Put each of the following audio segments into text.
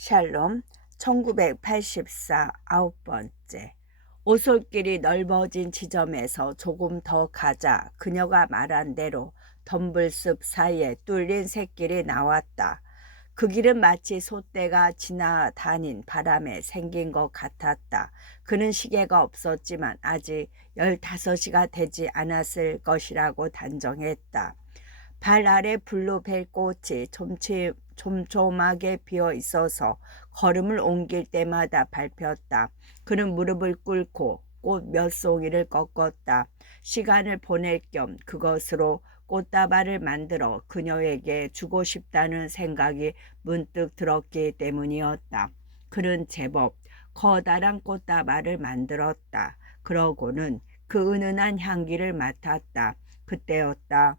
샬롬 1984 9번째. 오솔길이 넓어진 지점에서 조금 더 가자 그녀가 말한 대로 덤불숲 사이에 뚫린 샛길이 나왔다. 그 길은 마치 소떼가 지나다닌 바람에 생긴 것 같았다. 그는 시계가 없었지만 아직 15시가 되지 않았을 것이라고 단정했다. 발 아래 블루벨꽃이 촘촘하게 피어 있어서 걸음을 옮길 때마다 밟혔다. 그는 무릎을 꿇고 꽃 몇 송이를 꺾었다. 시간을 보낼 겸 그것으로 꽃다발을 만들어 그녀에게 주고 싶다는 생각이 문득 들었기 때문이었다. 그는 제법 커다란 꽃다발을 만들었다. 그러고는 그 은은한 향기를 맡았다. 그때였다.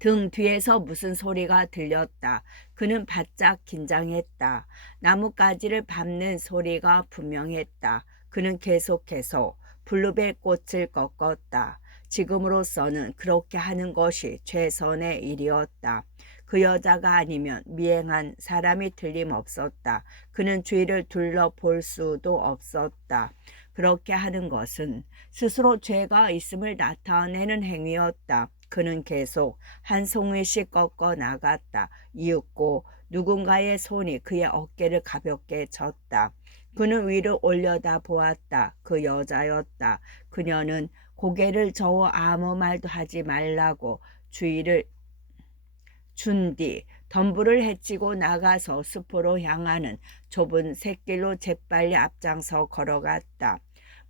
등 뒤에서 무슨 소리가 들렸다. 그는 바짝 긴장했다. 나뭇가지를 밟는 소리가 분명했다. 그는 계속해서 블루벨 꽃을 꺾었다. 지금으로서는 그렇게 하는 것이 최선의 일이었다. 그 여자가 아니면 미행한 사람이 틀림없었다. 그는 주위를 둘러볼 수도 없었다. 그렇게 하는 것은 스스로 죄가 있음을 나타내는 행위였다. 그는 계속 한 송이씩 꺾어 나갔다. 이윽고 누군가의 손이 그의 어깨를 가볍게 쳤다. 그는 위를 올려다 보았다. 그 여자였다. 그녀는 고개를 저어 아무 말도 하지 말라고 주의를 준 뒤 덤불을 헤치고 나가서 숲으로 향하는 좁은 샛길로 재빨리 앞장서 걸어갔다.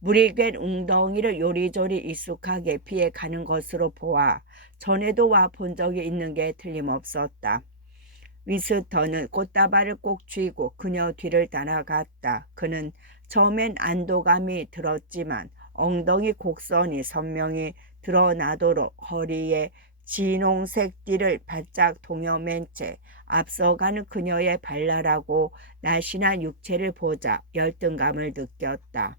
물이 갠 웅덩이를 요리조리 익숙하게 피해가는 것으로 보아 전에도 와 본 적이 있는 게 틀림없었다. 위스터는 꽃다발을 꼭 쥐고 그녀 뒤를 따라갔다. 그는 처음엔 안도감이 들었지만 엉덩이 곡선이 선명히 드러나도록 허리에 진홍색 띠를 바짝 동여맨 채 앞서가는 그녀의 발랄하고 날씬한 육체를 보자 열등감을 느꼈다.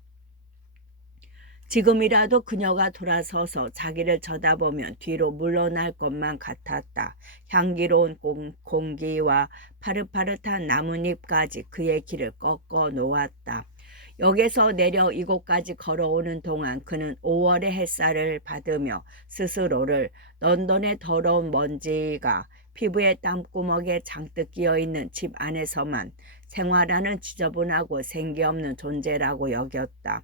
지금이라도 그녀가 돌아서서 자기를 쳐다보면 뒤로 물러날 것만 같았다. 향기로운 공기와 파릇파릇한 나뭇잎까지 그의 길을 꺾어 놓았다. 역에서 내려 이곳까지 걸어오는 동안 그는 5월의 햇살을 받으며 스스로를 런던의 더러운 먼지가 피부에 땀구멍에 잔뜩 끼어있는 집 안에서만 생활하는 지저분하고 생기 없는 존재라고 여겼다.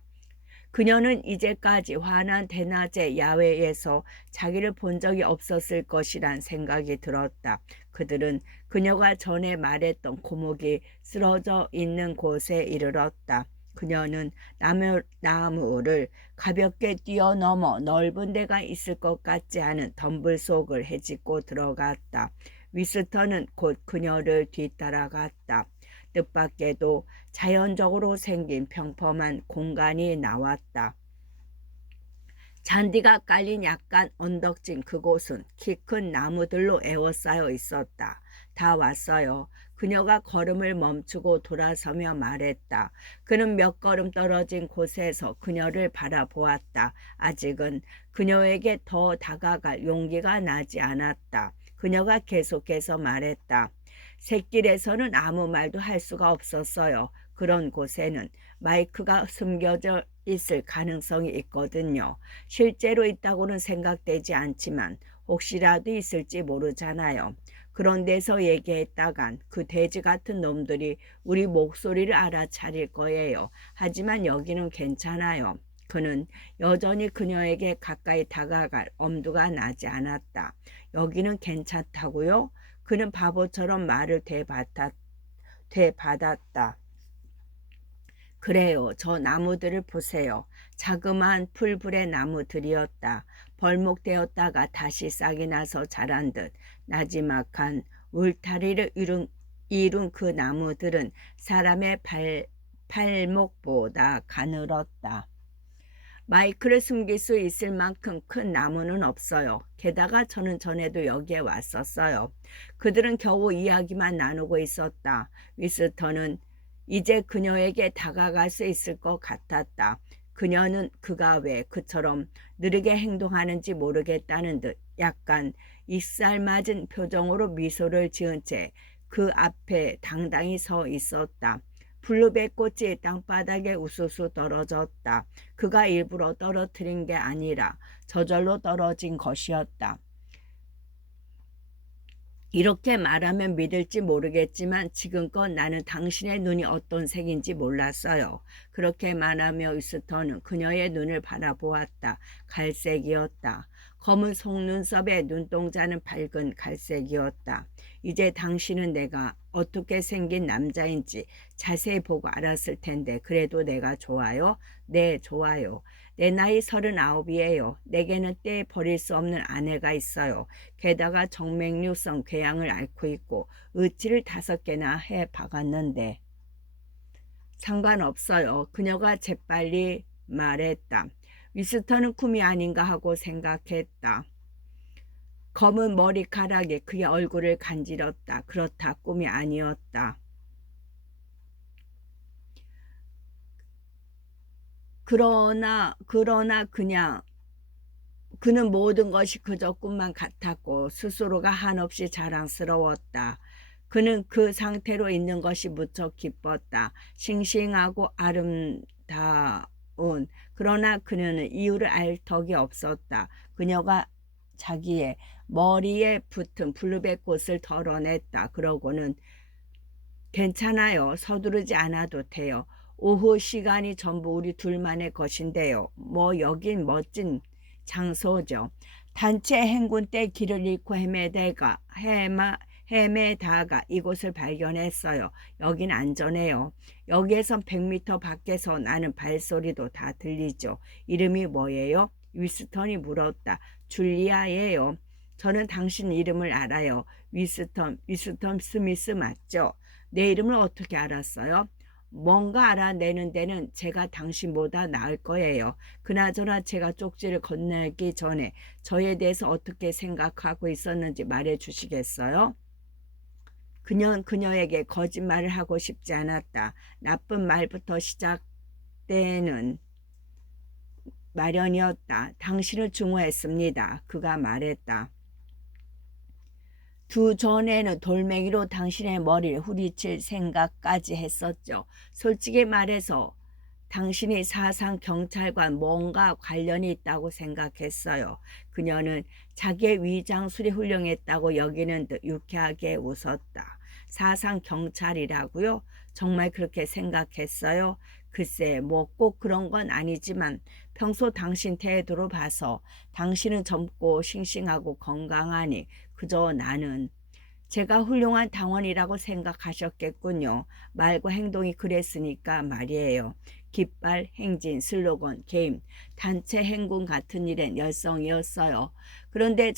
그녀는 이제까지 환한 대낮의 야외에서 자기를 본 적이 없었을 것이란 생각이 들었다. 그들은 그녀가 전에 말했던 고목이 쓰러져 있는 곳에 이르렀다. 그녀는 나무를 가볍게 뛰어넘어 넓은 데가 있을 것 같지 않은 덤불 속을 헤집고 들어갔다. 위스터는 곧 그녀를 뒤따라갔다. 뜻밖에도 자연적으로 생긴 평범한 공간이 나왔다. 잔디가 깔린 약간 언덕진 그곳은 키 큰 나무들로 에워싸여 있었다. 다 왔어요. 그녀가 걸음을 멈추고 돌아서며 말했다. 그는 몇 걸음 떨어진 곳에서 그녀를 바라보았다. 아직은 그녀에게 더 다가갈 용기가 나지 않았다. 그녀가 계속해서 말했다. 샛길에서는 아무 말도 할 수가 없었어요. 그런 곳에는 마이크가 숨겨져 있을 가능성이 있거든요. 실제로 있다고는 생각되지 않지만 혹시라도 있을지 모르잖아요. 그런 데서 얘기했다간 그 돼지 같은 놈들이 우리 목소리를 알아차릴 거예요. 하지만 여기는 괜찮아요. 그는 여전히 그녀에게 가까이 다가갈 엄두가 나지 않았다. 여기는 괜찮다고요? 그는 바보처럼 말을 되받았다. 그래요. 저 나무들을 보세요. 자그마한 풀불의 나무들이었다. 벌목되었다가 다시 싹이 나서 자란 듯 나지막한 울타리를 이룬 그 나무들은 사람의 팔목보다 가늘었다. 마이크를 숨길 수 있을 만큼 큰 나무는 없어요. 게다가 저는 전에도 여기에 왔었어요. 그들은 겨우 이야기만 나누고 있었다. 위스터는 이제 그녀에게 다가갈 수 있을 것 같았다. 그녀는 그가 왜 그처럼 느리게 행동하는지 모르겠다는 듯 약간 익살맞은 표정으로 미소를 지은 채 그 앞에 당당히 서 있었다. 블루베꽃이 땅바닥에 우수수 떨어졌다. 그가 일부러 떨어뜨린 게 아니라 저절로 떨어진 것이었다. 이렇게 말하면 믿을지 모르겠지만 지금껏 나는 당신의 눈이 어떤 색인지 몰랐어요. 그렇게 말하며 위스턴은 그녀의 눈을 바라보았다. 갈색이었다. 검은 속눈썹에 눈동자는 밝은 갈색이었다. 이제 당신은 내가 어떻게 생긴 남자인지 자세히 보고 알았을 텐데 그래도 내가 좋아요? 네, 좋아요. 내 나이 39이에요. 내게는 떼 버릴 수 없는 아내가 있어요. 게다가 정맥류성 궤양을 앓고 있고 의치를 5개나 해 박았는데 상관없어요. 그녀가 재빨리 말했다. 위스턴은 꿈이 아닌가 하고 생각했다. 검은 머리카락이 그의 얼굴을 간지렀다. 그렇다, 꿈이 아니었다. 그러나 그는 모든 것이 그저 꿈만 같았고 스스로가 한없이 자랑스러웠다. 그는 그 상태로 있는 것이 무척 기뻤다. 싱싱하고 아름다운. 그러나 그녀는 이유를 알 턱이 없었다. 그녀가 자기의 머리에 붙은 블루베 꽃을 덜어냈다. 그러고는 괜찮아요. 서두르지 않아도 돼요. 오후 시간이 전부 우리 둘만의 것인데요. 뭐 여긴 멋진 장소죠. 단체 행군 때 길을 잃고 헤매다가 이곳을 발견했어요. 여긴 안전해요. 여기에선 100m 밖에서 나는 발소리도 다 들리죠. 이름이 뭐예요? 위스턴이 물었다. 줄리아예요. 저는 당신 이름을 알아요. 위스턴 스미스 맞죠? 내 이름을 어떻게 알았어요? 뭔가 알아내는 데는 제가 당신보다 나을 거예요. 그나저나 제가 쪽지를 건네기 전에 저에 대해서 어떻게 생각하고 있었는지 말해 주시겠어요? 그녀는 그녀에게 거짓말을 하고 싶지 않았다. 나쁜 말부터 시작되는 마련이었다. 당신을 증오했습니다. 그가 말했다. 두 전에는 돌멩이로 당신의 머리를 후리칠 생각까지 했었죠. 솔직히 말해서 당신이 사상 경찰과 뭔가 관련이 있다고 생각했어요. 그녀는 자기의 위장술이 훌륭했다고 여기는 듯 유쾌하게 웃었다. 사상 경찰이라고요? 정말 그렇게 생각했어요? 글쎄, 뭐 꼭 그런 건 아니지만 평소 당신 태도로 봐서 당신은 젊고 싱싱하고 건강하니 그저 나는 제가 훌륭한 당원이라고 생각하셨겠군요. 말과 행동이 그랬으니까 말이에요. 깃발, 행진, 슬로건, 게임, 단체 행군 같은 일엔 열성이었어요. 그런데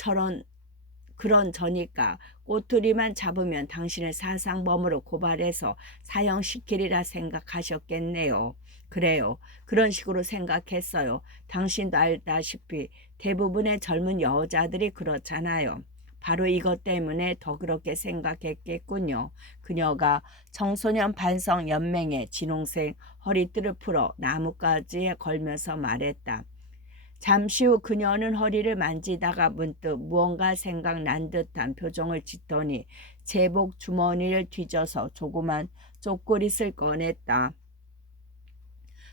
그런 저니까 꼬투리만 잡으면 당신을 사상범으로 고발해서 사형시키리라 생각하셨겠네요. 그래요. 그런 식으로 생각했어요. 당신도 알다시피 대부분의 젊은 여자들이 그렇잖아요. 바로 이것 때문에 더 그렇게 생각했겠군요. 그녀가 청소년 반성 연맹의 진홍색 허리띠를 풀어 나뭇가지에 걸면서 말했다. 잠시 후 그녀는 허리를 만지다가 문득 무언가 생각난 듯한 표정을 짓더니 제복 주머니를 뒤져서 조그만 초콜릿을 꺼냈다.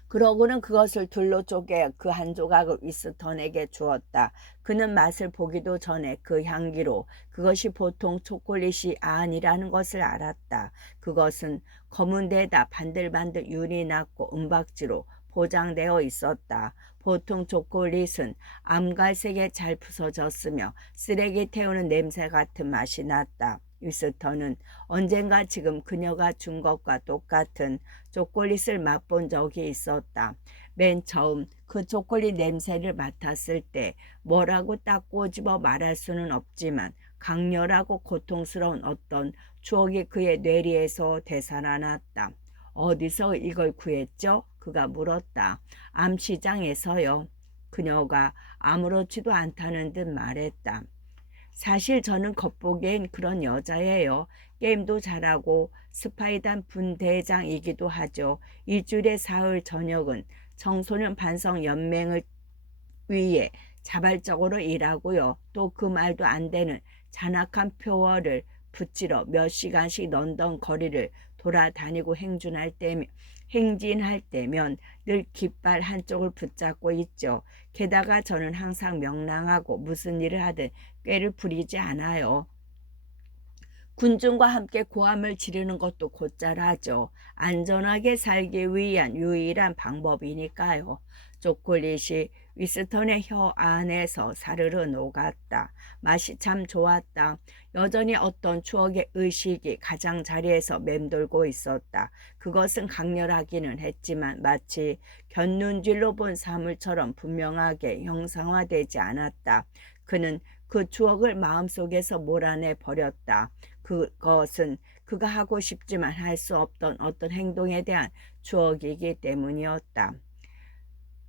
그러고는 그것을 둘로 쪼개 그 한 조각을 위스턴에게 주었다. 그는 맛을 보기도 전에 그 향기로 그것이 보통 초콜릿이 아니라는 것을 알았다. 그것은 검은 데다 반들반들 윤이 났고 은박지로 포장되어 있었다. 보통 초콜릿은 암갈색에 잘 부서졌으며 쓰레기 태우는 냄새 같은 맛이 났다. 위스턴은 언젠가 지금 그녀가 준 것과 똑같은 초콜릿을 맛본 적이 있었다. 맨 처음 그 초콜릿 냄새를 맡았을 때 뭐라고 딱 꼬집어 말할 수는 없지만 강렬하고 고통스러운 어떤 추억이 그의 뇌리에서 되살아났다. 어디서 이걸 구했죠? 그가 물었다. 암시장에서요. 그녀가 아무렇지도 않다는 듯 말했다. 사실 저는 겉보기엔 그런 여자예요. 게임도 잘하고 스파이단 분대장이기도 하죠. 일주일에 사흘 저녁은 청소년 반성 연맹을 위해 자발적으로 일하고요. 또 그 말도 안 되는 잔악한 표어를 붙이러 몇 시간씩 런던 거리를 돌아다니고 행진할 때면 늘 깃발 한쪽을 붙잡고 있죠. 게다가 저는 항상 명랑하고 무슨 일을 하든 꾀를 부리지 않아요. 군중과 함께 고함을 지르는 것도 곧잘하죠. 안전하게 살기 위한 유일한 방법이니까요. 초콜릿이 위스턴의 혀 안에서 사르르 녹았다. 맛이 참 좋았다. 여전히 어떤 추억의 의식이 가장자리에서 맴돌고 있었다. 그것은 강렬하기는 했지만 마치 곁눈질로 본 사물처럼 분명하게 형상화되지 않았다. 그는 그 추억을 마음속에서 몰아내 버렸다. 그것은 그가 하고 싶지만 할 수 없던 어떤 행동에 대한 추억이기 때문이었다.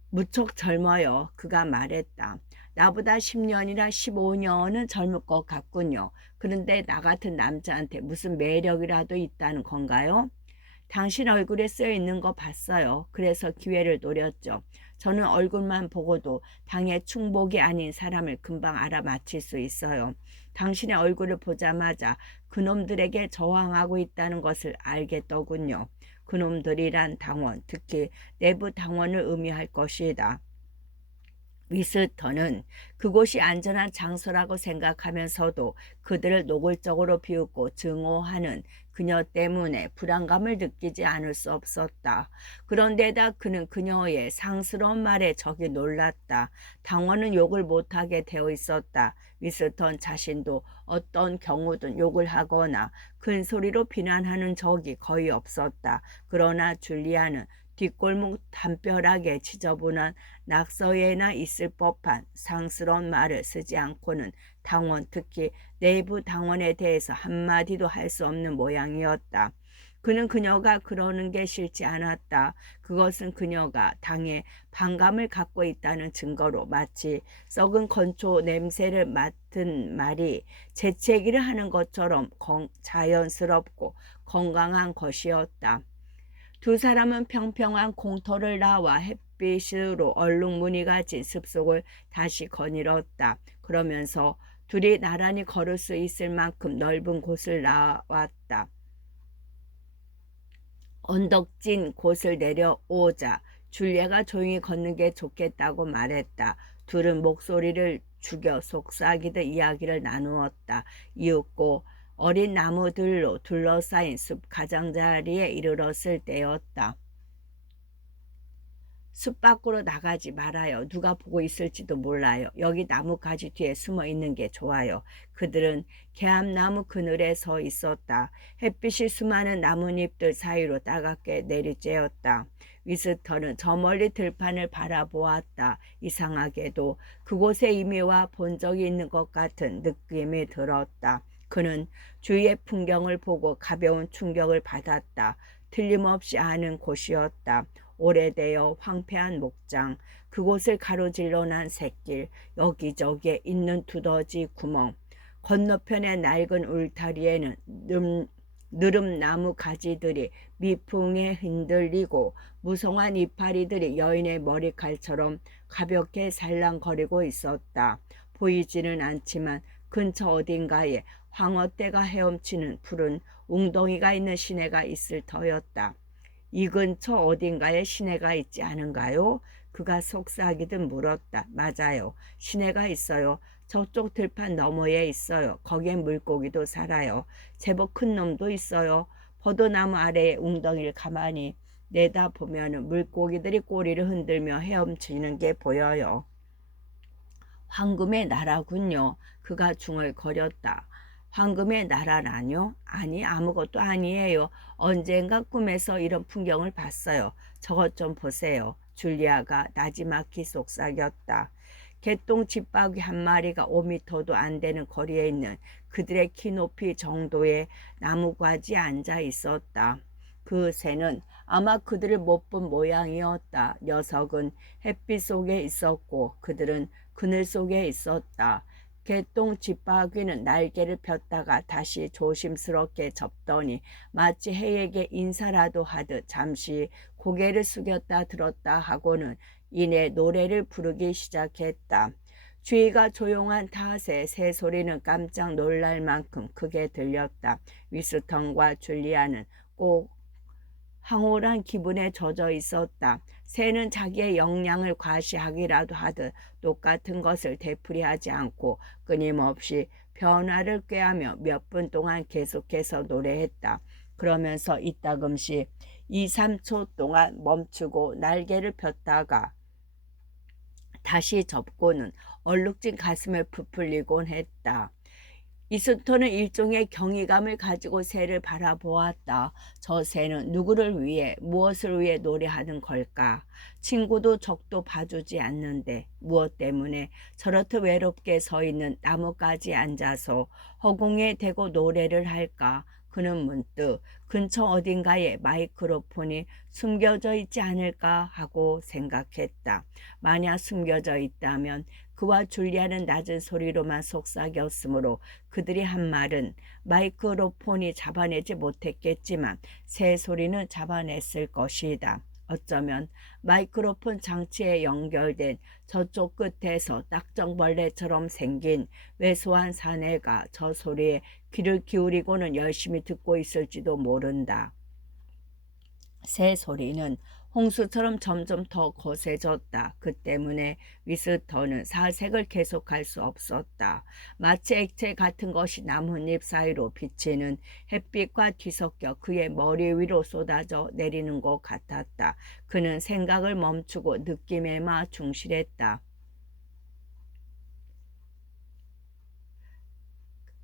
무척 젊어요. 그가 말했다. 나보다 10년이나 15년은 젊을 것 같군요. 그런데 나 같은 남자한테 무슨 매력이라도 있다는 건가요? 당신 얼굴에 쓰여 있는 거 봤어요. 그래서 기회를 노렸죠. 저는 얼굴만 보고도 당의 충복이 아닌 사람을 금방 알아맞힐 수 있어요. 당신의 얼굴을 보자마자 그놈들에게 저항하고 있다는 것을 알겠더군요. 그놈들이란 당원, 특히 내부 당원을 의미할 것이다. 위스턴은 그곳이 안전한 장소라고 생각하면서도 그들을 노골적으로 비웃고 증오하는 그녀 때문에 불안감을 느끼지 않을 수 없었다. 그런데다 그는 그녀의 상스러운 말에 적이 놀랐다. 당원은 욕을 못하게 되어 있었다. 위스턴 자신도 어떤 경우든 욕을 하거나 큰 소리로 비난하는 적이 거의 없었다. 그러나 줄리아는 뒷골목 담벼락에 지저분한 낙서에나 있을 법한 상스러운 말을 쓰지 않고는 당원, 특히 내부 당원에 대해서 한마디도 할 수 없는 모양이었다. 그는 그녀가 그러는 게 싫지 않았다. 그것은 그녀가 당에 반감을 갖고 있다는 증거로 마치 썩은 건초 냄새를 맡은 말이 재채기를 하는 것처럼 자연스럽고 건강한 것이었다. 두 사람은 평평한 공터를 나와 햇빛으로 얼룩무늬가 진 숲속을 다시 거닐었다. 그러면서 둘이 나란히 걸을 수 있을 만큼 넓은 곳을 나왔다. 언덕진 곳을 내려오자 줄리아가 조용히 걷는 게 좋겠다고 말했다. 둘은 목소리를 죽여 속삭이듯 이야기를 나누었다. 이윽고 어린 나무들로 둘러싸인 숲 가장자리에 이르렀을 때였다. 숲 밖으로 나가지 말아요. 누가 보고 있을지도 몰라요. 여기 나뭇가지 뒤에 숨어 있는 게 좋아요. 그들은 개암나무 그늘에 서 있었다. 햇빛이 수많은 나뭇잎들 사이로 따갑게 내리쬐었다. 위스턴은 저 멀리 들판을 바라보았다. 이상하게도 그곳에 이미 와 본 적이 있는 것 같은 느낌이 들었다. 그는 주위의 풍경을 보고 가벼운 충격을 받았다. 틀림없이 아는 곳이었다. 오래되어 황폐한 목장, 그곳을 가로질러 난 샛길, 여기저기에 있는 두더지 구멍, 건너편의 낡은 울타리에는 느릅나무 가지들이 미풍에 흔들리고 무성한 이파리들이 여인의 머리칼처럼 가볍게 살랑거리고 있었다. 보이지는 않지만 근처 어딘가에 황어떼가 헤엄치는 푸른 웅덩이가 있는 시내가 있을 터였다. 이 근처 어딘가에 시내가 있지 않은가요? 그가 속삭이듯 물었다. 맞아요. 시내가 있어요. 저쪽 들판 너머에 있어요. 거기엔 물고기도 살아요. 제법 큰 놈도 있어요. 포도나무 아래에 웅덩이를 가만히 내다보면 물고기들이 꼬리를 흔들며 헤엄치는 게 보여요. 황금의 나라군요. 그가 중얼거렸다. 황금의 나라라뇨? 아니, 아무것도 아니에요. 언젠가 꿈에서 이런 풍경을 봤어요. 저것 좀 보세요. 줄리아가 나지막히 속삭였다. 개똥 집바퀴 한 마리가 5미터도 안 되는 거리에 있는 그들의 키 높이 정도의 나무가지에 앉아 있었다. 그 새는 아마 그들을 못 본 모양이었다. 녀석은 햇빛 속에 있었고 그들은 그늘 속에 있었다. 개똥 집바귀는 날개를 폈다가 다시 조심스럽게 접더니 마치 해에게 인사라도 하듯 잠시 고개를 숙였다 들었다 하고는 이내 노래를 부르기 시작했다. 주위가 조용한 탓에 새 소리는 깜짝 놀랄 만큼 크게 들렸다. 위스턴과 줄리아는 꼭 황홀한 기분에 젖어 있었다. 새는 자기의 역량을 과시하기라도 하듯 똑같은 것을 되풀이하지 않고 끊임없이 변화를 꾀하며 몇 분 동안 계속해서 노래했다. 그러면서 이따금씩 2, 3초 동안 멈추고 날개를 폈다가 다시 접고는 얼룩진 가슴을 부풀리곤 했다. 이스토는 일종의 경이감을 가지고 새를 바라보았다. 저 새는 누구를 위해 무엇을 위해 노래하는 걸까? 친구도 적도 봐주지 않는데 무엇 때문에 저렇듯 외롭게 서 있는 나뭇가지에 앉아서 허공에 대고 노래를 할까? 그는 문득 근처 어딘가에 마이크로폰이 숨겨져 있지 않을까 하고 생각했다. 만약 숨겨져 있다면 그와 줄리아는 낮은 소리로만 속삭였으므로 그들이 한 말은 마이크로폰이 잡아내지 못했겠지만 새 소리는 잡아냈을 것이다. 어쩌면 마이크로폰 장치에 연결된 저쪽 끝에서 딱정벌레처럼 생긴 왜소한 사내가 저 소리에 귀를 기울이고는 열심히 듣고 있을지도 모른다. 새 소리는 홍수처럼 점점 더 거세졌다. 그 때문에 위스터는 사색을 계속할 수 없었다. 마치 액체 같은 것이 나뭇잎 사이로 비치는 햇빛과 뒤섞여 그의 머리 위로 쏟아져 내리는 것 같았다. 그는 생각을 멈추고 느낌에만 충실했다.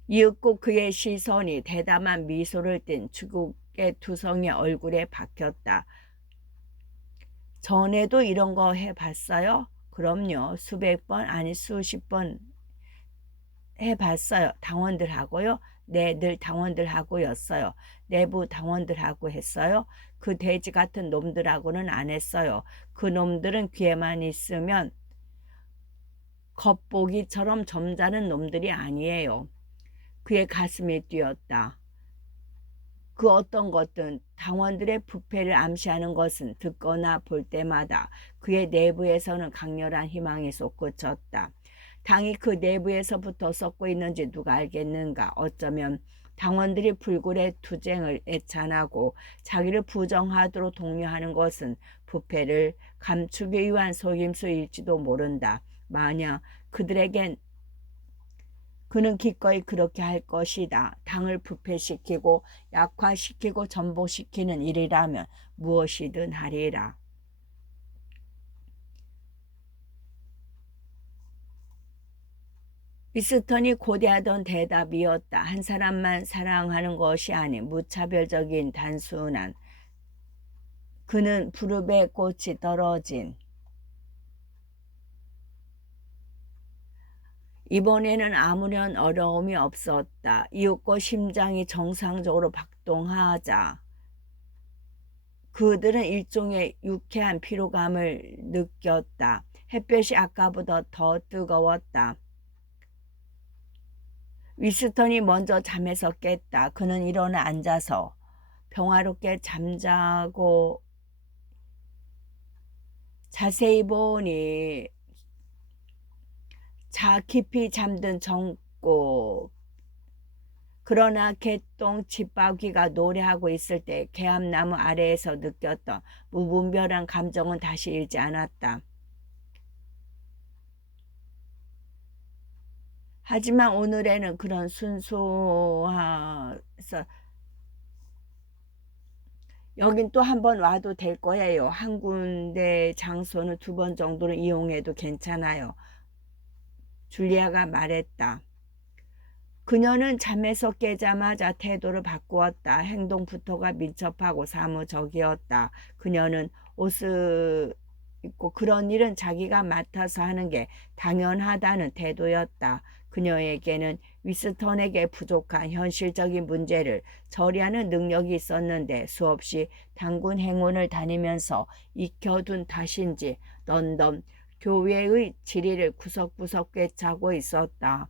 이윽고 그의 시선이 대담한 미소를 띤 주국의 두성의 얼굴에 박혔다. 전에도 이런 거 해봤어요? 그럼요. 수백 번 아니 수십 번 해봤어요. 당원들하고요. 네, 늘 당원들하고였어요. 내부 당원들하고 했어요. 그 돼지 같은 놈들하고는 안 했어요. 그 놈들은 귀에만 있으면 겉보기처럼 점잖은 놈들이 아니에요. 그의 가슴이 뛰었다. 그 어떤 것든 당원들의 부패를 암시하는 것은 듣거나 볼 때마다 그의 내부에서는 강렬한 희망이 솟구쳤다. 당이 그 내부에서부터 썩고 있는지 누가 알겠는가. 어쩌면 당원들이 불굴의 투쟁을 애찬하고 자기를 부정하도록 독려하는 것은 부패를 감추기 위한 속임수일지도 모른다. 만약 그들에겐 그는 기꺼이 그렇게 할 것이다. 당을 부패시키고 약화시키고 전복시키는 일이라면 무엇이든 하리라. 위스턴이 고대하던 대답이었다. 한 사람만 사랑하는 것이 아닌 무차별적인 단순한. 그는 푸르베 꽃이 떨어진 이번에는 아무런 어려움이 없었다. 이윽고 심장이 정상적으로 박동하자 그들은 일종의 유쾌한 피로감을 느꼈다. 햇볕이 아까보다 더 뜨거웠다. 위스턴이 먼저 잠에서 깼다. 그는 일어나 앉아서 평화롭게 잠자고 자세히 보니 깊이 잠든 정고 그러나 개똥 집바퀴가 노래하고 있을 때 개암나무 아래에서 느꼈던 무분별한 감정은 다시 잃지 않았다. 하지만 오늘에는 그런 순수해서 여긴 또 한 번 와도 될 거예요. 한 군데 장소는 2번 정도는 이용해도 괜찮아요. 줄리아가 말했다. 그녀는 잠에서 깨자마자 태도를 바꾸었다. 행동부터가 민첩하고 사무적이었다. 그녀는 옷을 입고 그런 일은 자기가 맡아서 하는 게 당연하다는 태도였다. 그녀에게는 위스턴에게 부족한 현실적인 문제를 처리하는 능력이 있었는데 수없이 단군 행원을 다니면서 익혀둔 탓인지 런던 교회의 지리를 구석구석 꿰차고 있었다.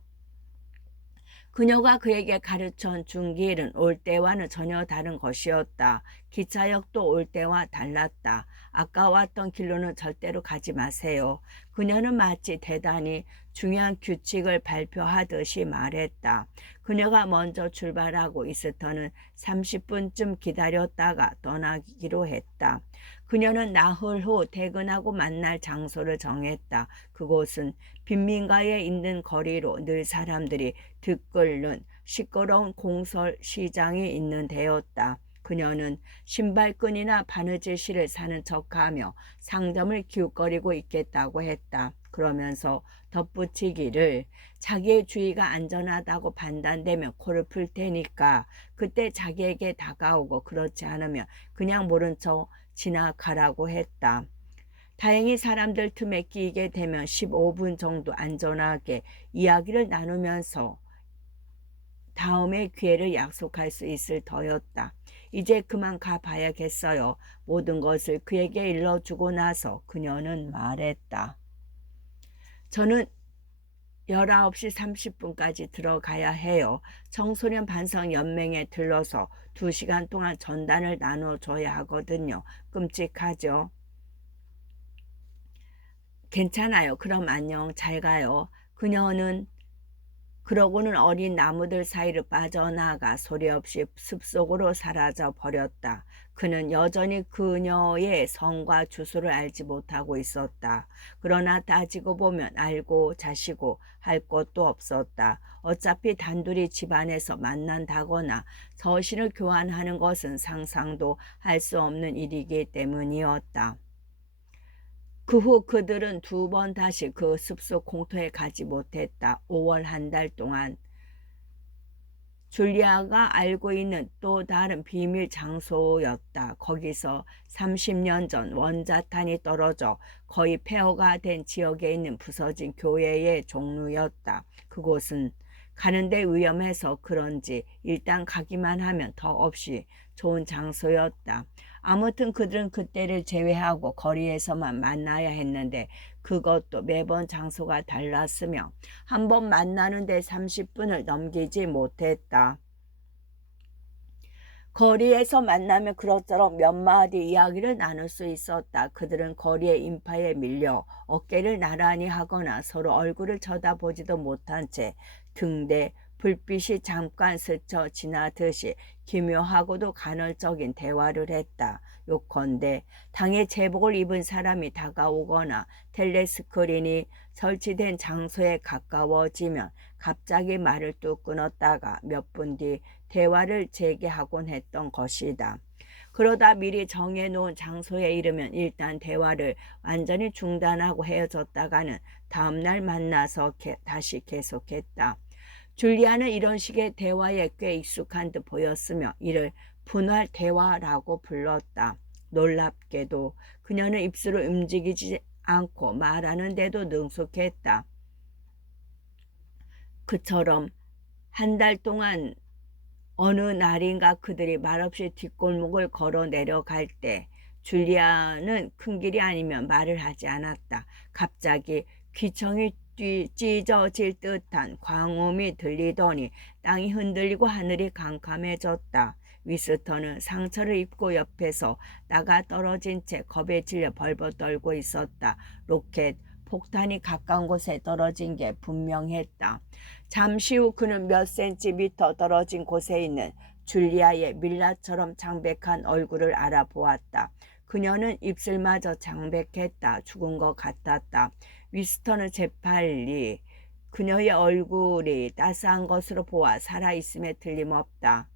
그녀가 그에게 가르쳐 준 길은 올 때와는 전혀 다른 것이었다. 기차역도 올 때와 달랐다. 아까 왔던 길로는 절대로 가지 마세요. 그녀는 마치 대단히 중요한 규칙을 발표하듯이 말했다. 그녀가 먼저 출발하고 이스터는 30분쯤 기다렸다가 떠나기로 했다. 그녀는 나흘 후 퇴근하고 만날 장소를 정했다. 그곳은 빈민가에 있는 거리로 늘 사람들이 들끓는 시끄러운 공설 시장이 있는 데였다. 그녀는 신발끈이나 바느질실을 사는 척하며 상점을 기웃거리고 있겠다고 했다. 그러면서 덧붙이기를 자기의 주의가 안전하다고 판단되면 코를 풀 테니까 그때 자기에게 다가오고 그렇지 않으면 그냥 모른 척 지나가라고 했다. 다행히 사람들 틈에 끼게 되면 15분 정도 안전하게 이야기를 나누면서 다음에 기회를 약속할 수 있을 터였다. 이제 그만 가봐야겠어요. 모든 것을 그에게 일러주고 나서 그녀는 말했다. 저는 19시 30분까지 들어가야 해요. 청소년 반성 연맹에 들러서 2시간 동안 전단을 나눠줘야 하거든요. 끔찍하죠? 괜찮아요. 그럼 안녕. 잘 가요. 그러고는 어린 나무들 사이로 빠져나가 소리 없이 숲속으로 사라져 버렸다. 그는 여전히 그녀의 성과 주소를 알지 못하고 있었다. 그러나 따지고 보면 알고 자시고 할 것도 없었다. 어차피 단둘이 집안에서 만난다거나 서신을 교환하는 것은 상상도 할 수 없는 일이기 때문이었다. 그 후 그들은 2번 다시 그 숲속 공터에 가지 못했다. 5월 한 달 동안. 줄리아가 알고 있는 또 다른 비밀 장소였다. 거기서 30년 전 원자탄이 떨어져 거의 폐허가 된 지역에 있는 부서진 교회의 종루였다. 그곳은 가는데 위험해서 그런지 일단 가기만 하면 더없이 좋은 장소였다. 아무튼 그들은 그때를 제외하고 거리에서만 만나야 했는데 그것도 매번 장소가 달랐으며 한 번 만나는데 30분을 넘기지 못했다. 거리에서 만나면 그럭저럭 몇 마디 이야기를 나눌 수 있었다. 그들은 거리의 인파에 밀려 어깨를 나란히 하거나 서로 얼굴을 쳐다보지도 못한 채 등대 불빛이 잠깐 스쳐 지나듯이 기묘하고도 간헐적인 대화를 했다. 요컨대 당의 제복을 입은 사람이 다가오거나 텔레스크린이 설치된 장소에 가까워지면 갑자기 말을 뚝 끊었다가 몇 분 뒤 대화를 재개하곤 했던 것이다. 그러다 미리 정해놓은 장소에 이르면 일단 대화를 완전히 중단하고 헤어졌다가는 다음날 만나서 다시 계속했다. 줄리아는 이런 식의 대화에 꽤 익숙한 듯 보였으며 이를 분할 대화라고 불렀다. 놀랍게도 그녀는 입술을 움직이지 않고 말하는데도 능숙했다. 그처럼 한 달 동안 어느 날인가 그들이 말없이 뒷골목을 걸어 내려갈 때 줄리아는 큰 길이 아니면 말을 하지 않았다. 갑자기 귀청이 찢어질 듯한 광음이 들리더니 땅이 흔들리고 하늘이 캄캄해졌다. 위스터는 상처를 입고 옆에서 나가 떨어진 채 겁에 질려 벌벌 떨고 있었다. 로켓 폭탄이 가까운 곳에 떨어진 게 분명했다. 잠시 후 그는 몇 센티미터 떨어진 곳에 있는 줄리아의 밀라처럼 창백한 얼굴을 알아보았다. 그녀는 입술마저 창백했다. 죽은 것 같았다. 위스터는 재빨리 그녀의 얼굴이 따스한 것으로 보아 살아있음에 틀림없다.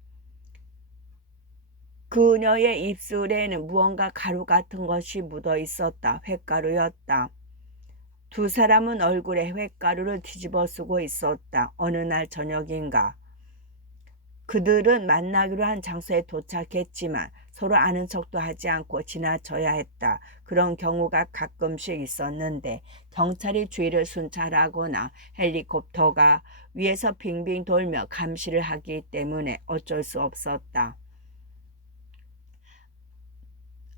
그녀의 입술에는 무언가 가루 같은 것이 묻어 있었다. 횟가루였다. 두 사람은 얼굴에 횟가루를 뒤집어 쓰고 있었다. 어느 날 저녁인가 그들은 만나기로 한 장소에 도착했지만 서로 아는 척도 하지 않고 지나쳐야 했다. 그런 경우가 가끔씩 있었는데 경찰이 주위를 순찰하거나 헬리콥터가 위에서 빙빙 돌며 감시를 하기 때문에 어쩔 수 없었다.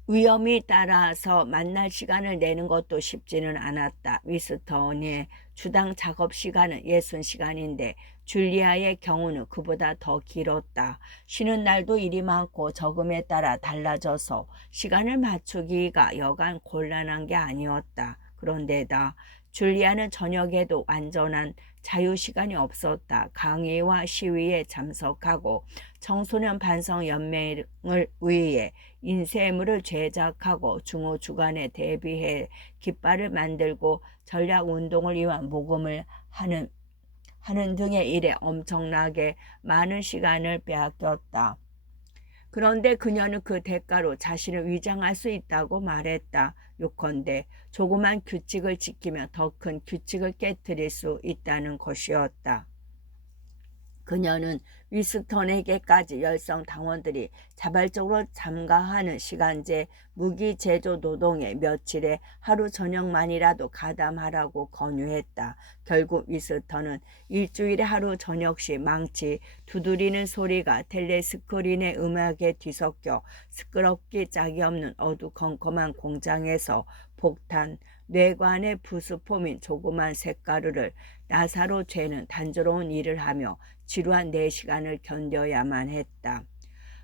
위험이 따라서 만날 시간을 내는 것도 쉽지는 않았다. 위스턴의 주당 작업 시간은 60시간인데 줄리아의 경우는 그보다 더 길었다. 쉬는 날도 일이 많고 적음에 따라 달라져서 시간을 맞추기가 여간 곤란한 게 아니었다. 그런데다 줄리아는 저녁에도 완전한 자유시간이 없었다. 강의와 시위에 참석하고 청소년 반성연맹을 위해 인쇄물을 제작하고 중후주간에 대비해 깃발을 만들고 전략운동을 위한 모금을 하는 등의 일에 엄청나게 많은 시간을 빼앗겼다. 그런데 그녀는 그 대가로 자신을 위장할 수 있다고 말했다. 요컨대 조그만 규칙을 지키며 더 큰 규칙을 깨뜨릴 수 있다는 것이었다. 그녀는 위스턴에게까지 열성 당원들이 자발적으로 참가하는 시간제 무기 제조 노동에 며칠에 하루 저녁만이라도 가담하라고 권유했다. 결국 위스턴은 일주일에 하루 저녁씩 망치 두드리는 소리가 텔레스크린의 음악에 뒤섞여 시끄럽기 짝이 없는 어두컴컴한 공장에서 폭탄, 뇌관의 부수포민 조그만 쇳가루를 나사로 죄는 단조로운 일을 하며 지루한 4시간을 견뎌야만 했다.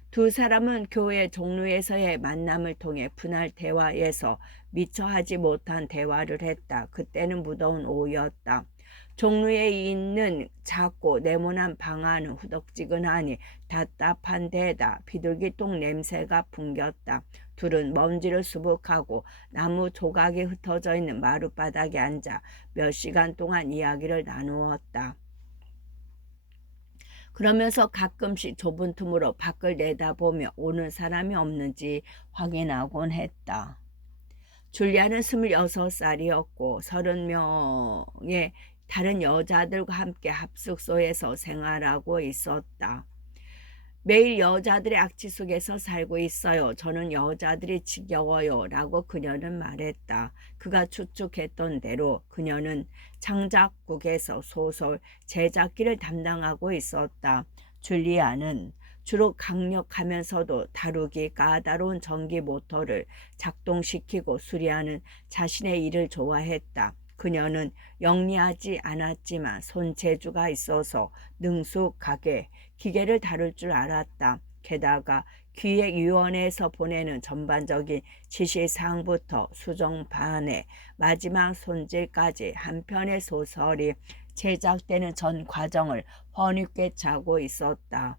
두 사람은 교회 종로에서의 만남을 통해 분할 대화에서 미처 하지 못한 대화를 했다. 그때는 무더운 오후였다. 종로에 있는 작고 네모난 방 안은 후덥지근하니 답답한 데다 비둘기똥 냄새가 풍겼다. 둘은 먼지를 수북하고 나무 조각이 흩어져 있는 마룻바닥에 앉아 몇 시간 동안 이야기를 나누었다. 그러면서 가끔씩 좁은 틈으로 밖을 내다보며 오는 사람이 없는지 확인하곤 했다. 줄리아는 26살이었고 30명의 다른 여자들과 함께 합숙소에서 생활하고 있었다. 매일 여자들의 악취 속에서 살고 있어요. 저는 여자들이 지겨워요. 라고 그녀는 말했다. 그가 추측했던 대로 그녀는 창작국에서 소설 제작기를 담당하고 있었다. 줄리아는 주로 강력하면서도 다루기 까다로운 전기 모터를 작동시키고 수리하는 자신의 일을 좋아했다. 그녀는 영리하지 않았지만 손재주가 있어서 능숙하게 기계를 다룰 줄 알았다. 게다가 기획위원회에서 보내는 전반적인 지시사항부터 수정반의 마지막 손질까지 한 편의 소설이 제작되는 전 과정을 훤히 꿰차고 있었다.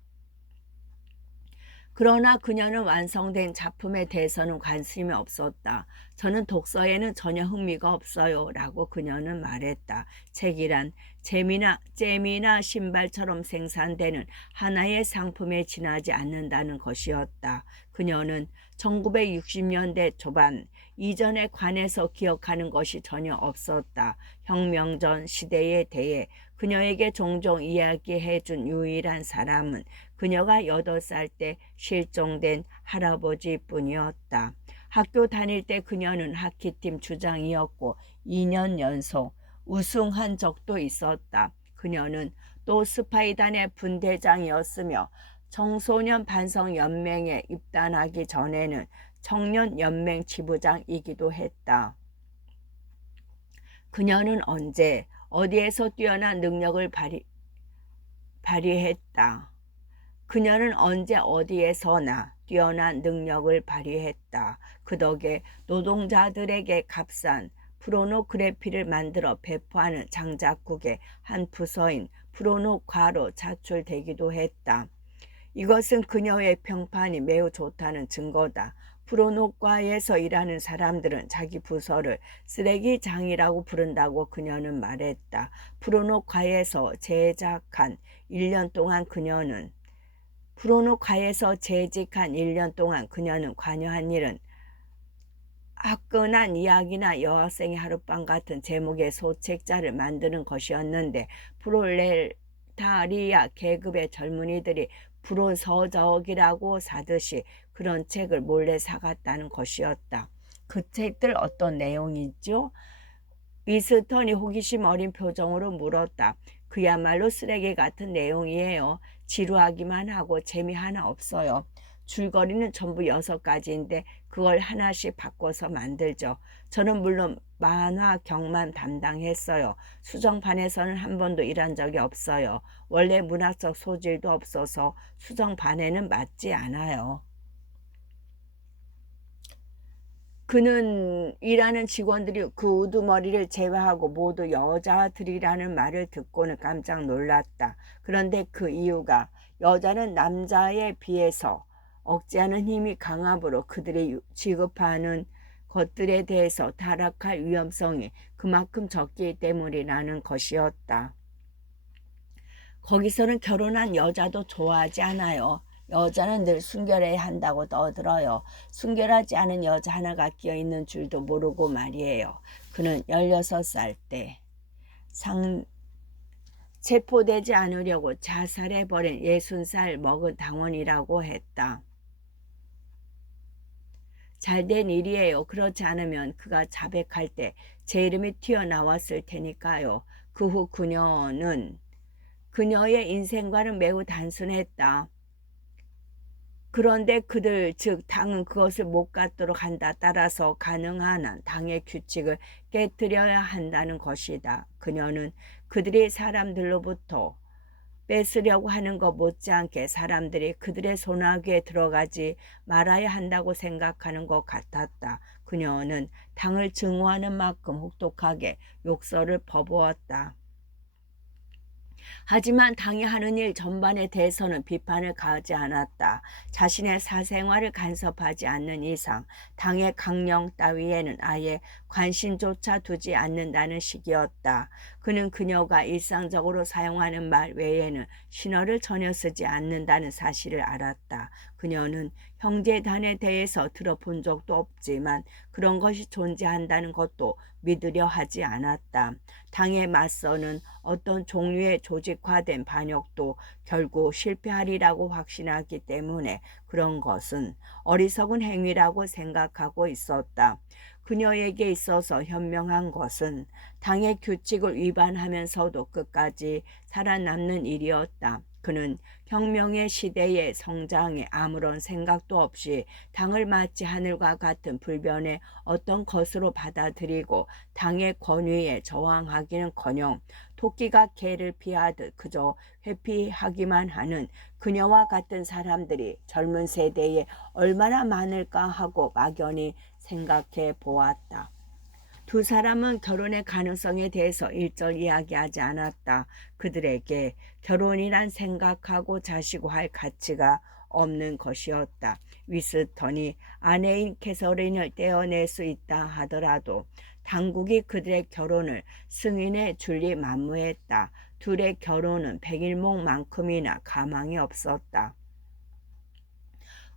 그러나 그녀는 완성된 작품에 대해서는 관심이 없었다. 저는 독서에는 전혀 흥미가 없어요. 라고 그녀는 말했다. 책이란 잼이나 신발처럼 생산되는 하나의 상품에 지나지 않는다는 것이었다. 그녀는 1960년대 초반 이전에 관해서 기억하는 것이 전혀 없었다. 혁명 전 시대에 대해 그녀에게 종종 이야기해준 유일한 사람은 그녀가 8살 때 실종된 할아버지뿐이었다. 학교 다닐 때 그녀는 하키팀 주장이었고 2년 연속 우승한 적도 있었다. 그녀는 또 스파이단의 분대장이었으며 청소년 반성연맹에 입단하기 전에는 청년연맹 지부장이기도 했다. 그녀는 언제 어디에서 뛰어난 능력을 발휘했다. 그녀는 언제 어디에서나 뛰어난 능력을 발휘했다. 그 덕에 노동자들에게 값싼 프로노그래피를 만들어 배포하는 장작국의 한 부서인 프로노과로 차출되기도 했다. 이것은 그녀의 평판이 매우 좋다는 증거다. 프로노과에서 일하는 사람들은 자기 부서를 쓰레기장이라고 부른다고 그녀는 말했다. 프로노과에서 재직한 1년 동안 그녀는 관여한 일은 화끈한 이야기나 여학생의 하룻밤 같은 제목의 소책자를 만드는 것이었는데 프롤레타리아 계급의 젊은이들이 불호서적이라고 사듯이 그런 책을 몰래 사갔다는 것이었다. 그 책들 어떤 내용이죠? 위스턴이 호기심 어린 표정으로 물었다. 그야말로 쓰레기 같은 내용이에요. 지루하기만 하고 재미 하나 없어요. 줄거리는 전부 6가지인데 그걸 하나씩 바꿔서 만들죠. 저는 물론 만화 경만 담당했어요. 수정판에서는 한 번도 일한 적이 없어요. 원래 문학적 소질도 없어서 수정판에는 맞지 않아요. 그는 일하는 직원들이 그 우두머리를 제외하고 모두 여자들이라는 말을 듣고는 깜짝 놀랐다. 그런데 그 이유가 여자는 남자에 비해서 억제하는 힘이 강하므로 그들이 취급하는 것들에 대해서 타락할 위험성이 그만큼 적기 때문이라는 것이었다. 거기서는 결혼한 여자도 좋아하지 않아요. 여자는 늘 순결해야 한다고 떠들어요. 순결하지 않은 여자 하나가 끼어 있는 줄도 모르고 말이에요. 그는 16살 때 체포되지 않으려고 자살해버린 60살 먹은 당원이라고 했다. 잘된 일이에요. 그렇지 않으면 그가 자백할 때 제 이름이 튀어나왔을 테니까요. 그 후 그녀의 인생과는 매우 단순했다. 그런데 그들 즉 당은 그것을 못 갖도록 한다. 따라서 가능한 한 당의 규칙을 깨뜨려야 한다는 것이다. 그녀는 그들이 사람들로부터 뺏으려고 하는 것 못지않게 사람들이 그들의 손아귀에 들어가지 말아야 한다고 생각하는 것 같았다. 그녀는 당을 증오하는 만큼 혹독하게 욕설을 퍼부었다. 하지만 당이 하는 일 전반에 대해서는 비판을 가하지 않았다. 자신의 사생활을 간섭하지 않는 이상 당의 강령 따위에는 아예 관심조차 두지 않는다는 식이었다. 그는 그녀가 일상적으로 사용하는 말 외에는 신어를 전혀 쓰지 않는다는 사실을 알았다. 그녀는 형제단에 대해서 들어본 적도 없지만 그런 것이 존재한다는 것도 믿으려 하지 않았다. 당에 맞서는 어떤 종류의 조직화된 반역도 결국 실패하리라고 확신하기 때문에 그런 것은 어리석은 행위라고 생각하고 있었다. 그녀에게 있어서 현명한 것은 당의 규칙을 위반하면서도 끝까지 살아남는 일이었다. 그는 혁명의 시대의 성장에 아무런 생각도 없이 당을 마치 하늘과 같은 불변의 어떤 것으로 받아들이고 당의 권위에 저항하기는커녕 토끼가 개를 피하듯 그저 회피하기만 하는 그녀와 같은 사람들이 젊은 세대에 얼마나 많을까 하고 막연히 생각해 보았다. 두 사람은 결혼의 가능성에 대해서 일절 이야기하지 않았다. 그들에게 결혼이란 생각하고 자시고 할 가치가 없는 것이었다. 위스턴이 아내인 캐서린을 떼어낼 수 있다 하더라도 당국이 그들의 결혼을 승인해 줄리 만무했다. 둘의 결혼은 백일목만큼이나 가망이 없었다.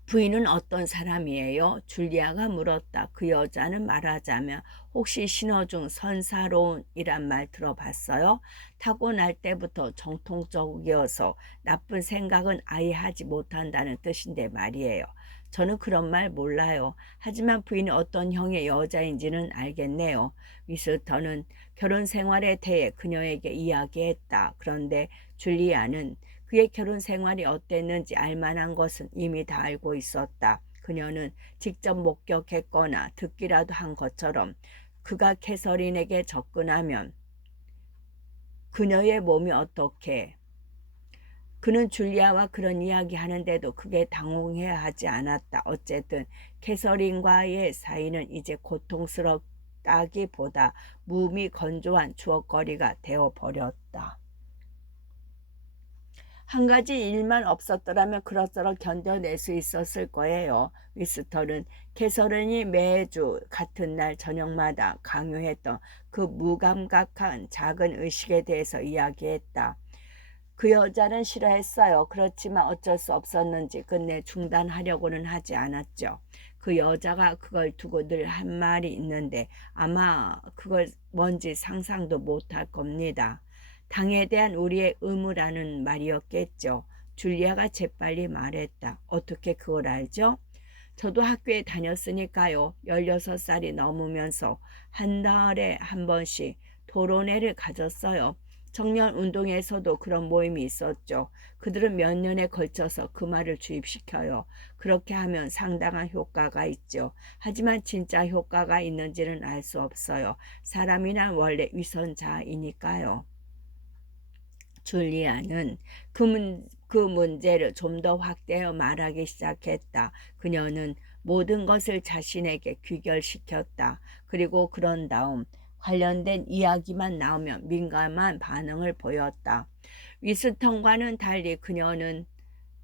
부인은 어떤 사람이에요? 줄리아가 물었다. 그 여자는 말하자면 혹시 신어 중 선사로운이란 말 들어봤어요? 타고날 때부터 정통적이어서 나쁜 생각은 아예 하지 못한다는 뜻인데 말이에요. 저는 그런 말 몰라요. 하지만 부인이 어떤 형의 여자인지는 알겠네요. 위스터는 결혼 생활에 대해 그녀에게 이야기했다. 그런데 줄리아는 그의 결혼 생활이 어땠는지 알만한 것은 이미 다 알고 있었다. 그녀는 직접 목격했거나 듣기라도 한 것처럼 그가 캐서린에게 접근하면 그녀의 몸이 어떻게 그는 줄리아와 그런 이야기 하는데도 크게 당황해야 하지 않았다. 어쨌든 캐서린과의 사이는 이제 고통스럽다기보다 무미 건조한 추억거리가 되어버렸다. 한 가지 일만 없었더라면 그럭저럭 견뎌낼 수 있었을 거예요. 위스턴은 캐서린이 매주 같은 날 저녁마다 강요했던 그 무감각한 작은 의식에 대해서 이야기했다. 그 여자는 싫어했어요. 그렇지만 어쩔 수 없었는지 끝내 중단하려고는 하지 않았죠. 그 여자가 그걸 두고 늘 한 말이 있는데 아마 그걸 뭔지 상상도 못할 겁니다. 당에 대한 우리의 의무라는 말이었겠죠. 줄리아가 재빨리 말했다. 어떻게 그걸 알죠? 저도 학교에 다녔으니까요. 16살이 넘으면서 한 달에 한 번씩 토론회를 가졌어요. 청년 운동에서도 그런 모임이 있었죠. 그들은 몇 년에 걸쳐서 그 말을 주입시켜요. 그렇게 하면 상당한 효과가 있죠. 하지만 진짜 효과가 있는지는 알 수 없어요. 사람이란 원래 위선자이니까요. 줄리아는 그 문제를 좀 더 확대해 말하기 시작했다. 그녀는 모든 것을 자신에게 귀결시켰다. 그리고 그런 다음 관련된 이야기만 나오면 민감한 반응을 보였다. 위스턴과는 달리 그녀는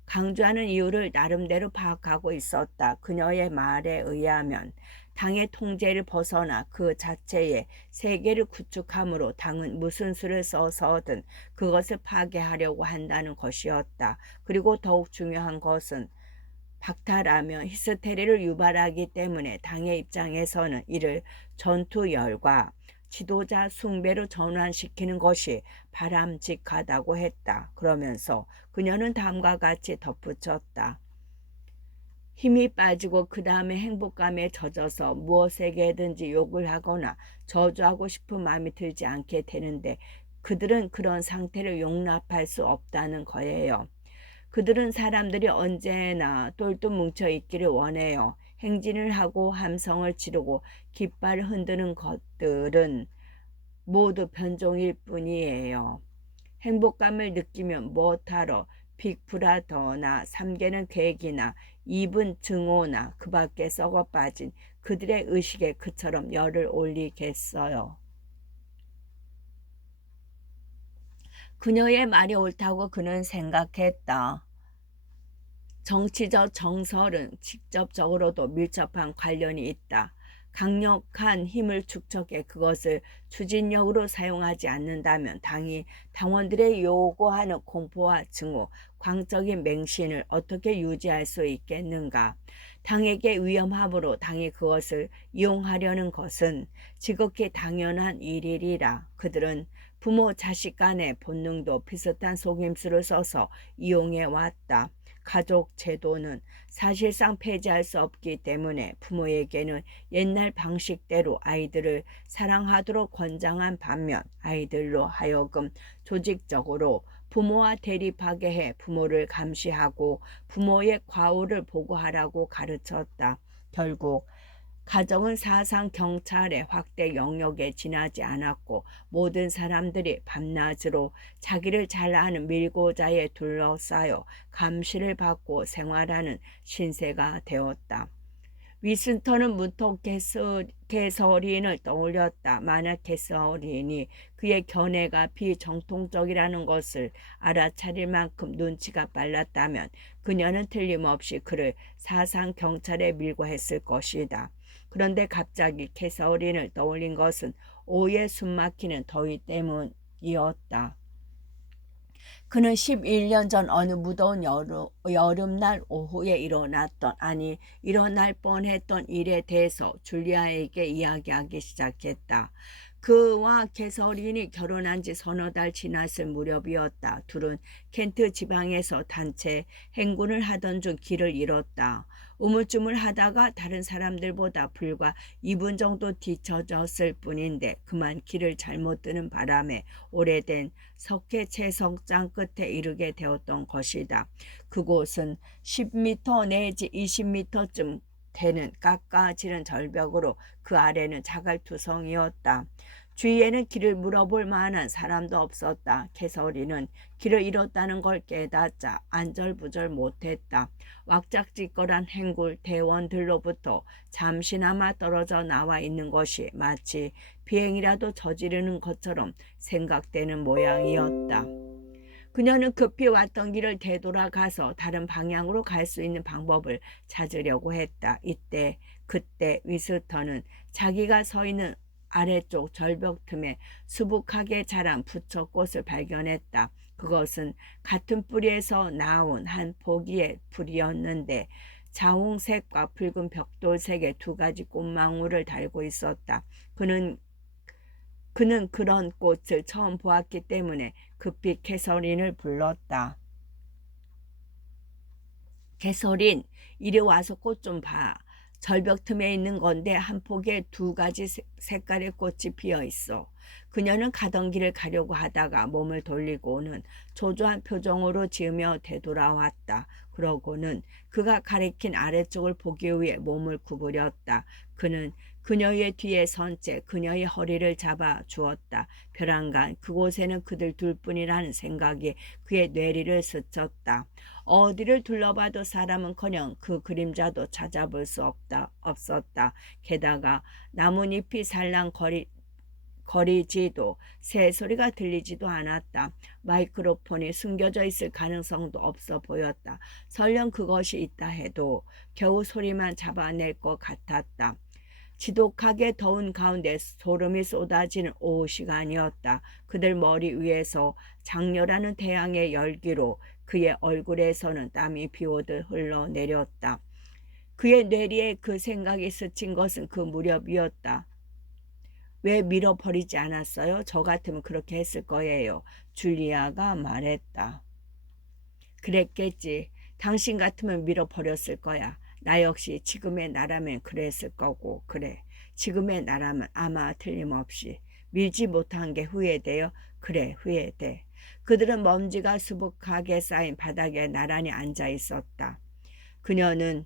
강조하는 이유를 나름대로 파악하고 있었다. 그녀의 말에 의하면 당의 통제를 벗어나 그 자체의 세계를 구축함으로 당은 무슨 수를 써서든 그것을 파괴하려고 한다는 것이었다. 그리고 더욱 중요한 것은 박탈하며 히스테리를 유발하기 때문에 당의 입장에서는 이를 전투열과 지도자 숭배로 전환시키는 것이 바람직하다고 했다. 그러면서 그녀는 다음과 같이 덧붙였다. 힘이 빠지고 그 다음에 행복감에 젖어서 무엇에게든지 욕을 하거나 저주하고 싶은 마음이 들지 않게 되는데 그들은 그런 상태를 용납할 수 없다는 거예요. 그들은 사람들이 언제나 똘똘 뭉쳐 있기를 원해요. 행진을 하고 함성을 지르고 깃발을 흔드는 것들은 모두 변종일 뿐이에요. 행복감을 느끼면 무엇하러 빅브라더나 삼개는 계획이나 입은 증오나 그 밖에 썩어 빠진 그들의 의식에 그처럼 열을 올리겠어요. 그녀의 말이 옳다고 그는 생각했다. 정치적 정설은 직접적으로도 밀접한 관련이 있다. 강력한 힘을 축적해 그것을 추진력으로 사용하지 않는다면 당이 당원들의 요구하는 공포와 증오, 광적인 맹신을 어떻게 유지할 수 있겠는가? 당에게 위험함으로 당이 그것을 이용하려는 것은 지극히 당연한 일이라. 그들은 부모 자식 간의 본능도 비슷한 속임수를 써서 이용해 왔다. 가족 제도는 사실상 폐지할 수 없기 때문에 부모에게는 옛날 방식대로 아이들을 사랑하도록 권장한 반면 아이들로 하여금 조직적으로 부모와 대립하게 해 부모를 감시하고 부모의 과오를 보고하라고 가르쳤다. 결국 가정은 사상 경찰의 확대 영역에 지나지 않았고 모든 사람들이 밤낮으로 자기를 잘 아는 밀고자에 둘러싸여 감시를 받고 생활하는 신세가 되었다. 위스턴은 문득 개서린을 떠올렸다. 만약 개서린이 그의 견해가 비정통적이라는 것을 알아차릴 만큼 눈치가 빨랐다면 그녀는 틀림없이 그를 사상 경찰에 밀고 했을 것이다. 그런데 갑자기 개서린을 떠올린 것은 오후에 숨막히는 더위 때문이었다. 그는 11년 전 어느 무더운 여름날 오후에 일어날 뻔했던 일에 대해서 줄리아에게 이야기하기 시작했다. 그와 개서린이 결혼한 지 서너 달 지났을 무렵이었다. 둘은 켄트 지방에서 단체 행군을 하던 중 길을 잃었다. 우물쭈물하다가 다른 사람들보다 불과 2분 정도 뒤처졌을 뿐인데 그만 길을 잘못 드는 바람에 오래된 석회 채석장 끝에 이르게 되었던 것이다. 그곳은 10m 내지 20m쯤 되는 깎아지른 절벽으로 그 아래는 자갈투성이었다. 주위에는 길을 물어볼 만한 사람도 없었다. 개서리는 길을 잃었다는 걸 깨닫자 안절부절 못했다. 왁작지껄한 행굴 대원들로부터 잠시나마 떨어져 나와 있는 것이 마치 비행이라도 저지르는 것처럼 생각되는 모양이었다. 그녀는 급히 왔던 길을 되돌아가서 다른 방향으로 갈 수 있는 방법을 찾으려고 했다. 그때 위스턴은 자기가 서 있는 아래쪽 절벽 틈에 수북하게 자란 부처꽃을 발견했다. 그것은 같은 뿌리에서 나온 한 포기의 풀이었는데 자홍색과 붉은 벽돌색의 두 가지 꽃망울을 달고 있었다. 그는 그런 꽃을 처음 보았기 때문에 급히 캐서린을 불렀다. 캐서린, 이리 와서 꽃 좀 봐. 절벽 틈에 있는 건데 한 폭에 두 가지 색깔의 꽃이 피어 있어. 그녀는 가던 길을 가려고 하다가 몸을 돌리고는 초조한 표정으로 지으며 되돌아왔다. 그러고는 그가 가리킨 아래쪽을 보기 위해 몸을 구부렸다. 그는 그녀의 뒤에 선 채 그녀의 허리를 잡아 주었다. 벼랑간 그곳에는 그들 둘뿐이라는 생각이 그의 뇌리를 스쳤다. 어디를 둘러봐도 사람은커녕 그 그림자도 찾아볼 수 없었다. 게다가 나뭇잎이 거리지도 새소리가 들리지도 않았다. 마이크로폰이 숨겨져 있을 가능성도 없어 보였다. 설령 그것이 있다 해도 겨우 소리만 잡아낼 것 같았다. 지독하게 더운 가운데 소름이 쏟아지는 오후 시간이었다. 그들 머리 위에서 장렬하는 태양의 열기로 그의 얼굴에서는 땀이 비오듯 흘러내렸다. 그의 뇌리에 그 생각이 스친 것은 그 무렵이었다. 왜 밀어버리지 않았어요? 저 같으면 그렇게 했을 거예요. 줄리아가 말했다. 그랬겠지. 당신 같으면 밀어버렸을 거야. 나 역시 지금의 나라면 그랬을 거고. 그래. 지금의 나라면 아마 틀림없이. 밀지 못한 게 후회돼요? 그래, 후회돼. 그들은 먼지가 수북하게 쌓인 바닥에 나란히 앉아 있었다. 그녀는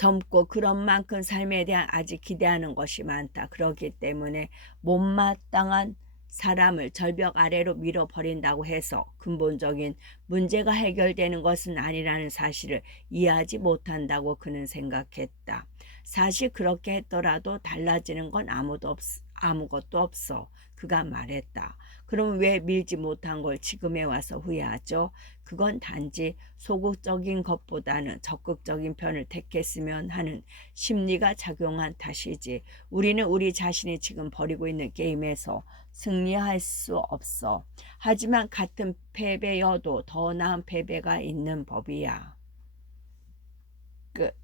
젊고 그런 만큼 삶에 대한 아직 기대하는 것이 많다. 그렇기 때문에 못마땅한 사람을 절벽 아래로 밀어버린다고 해서 근본적인 문제가 해결되는 것은 아니라는 사실을 이해하지 못한다고 그는 생각했다. 사실 그렇게 했더라도 달라지는 건 아무것도 없어. 그가 말했다. 그럼 왜 밀지 못한 걸 지금에 와서 후회하죠? 그건 단지 소극적인 것보다는 적극적인 편을 택했으면 하는 심리가 작용한 탓이지. 우리는 우리 자신이 지금 벌이고 있는 게임에서 승리할 수 없어. 하지만 같은 패배여도 더 나은 패배가 있는 법이야. 끝.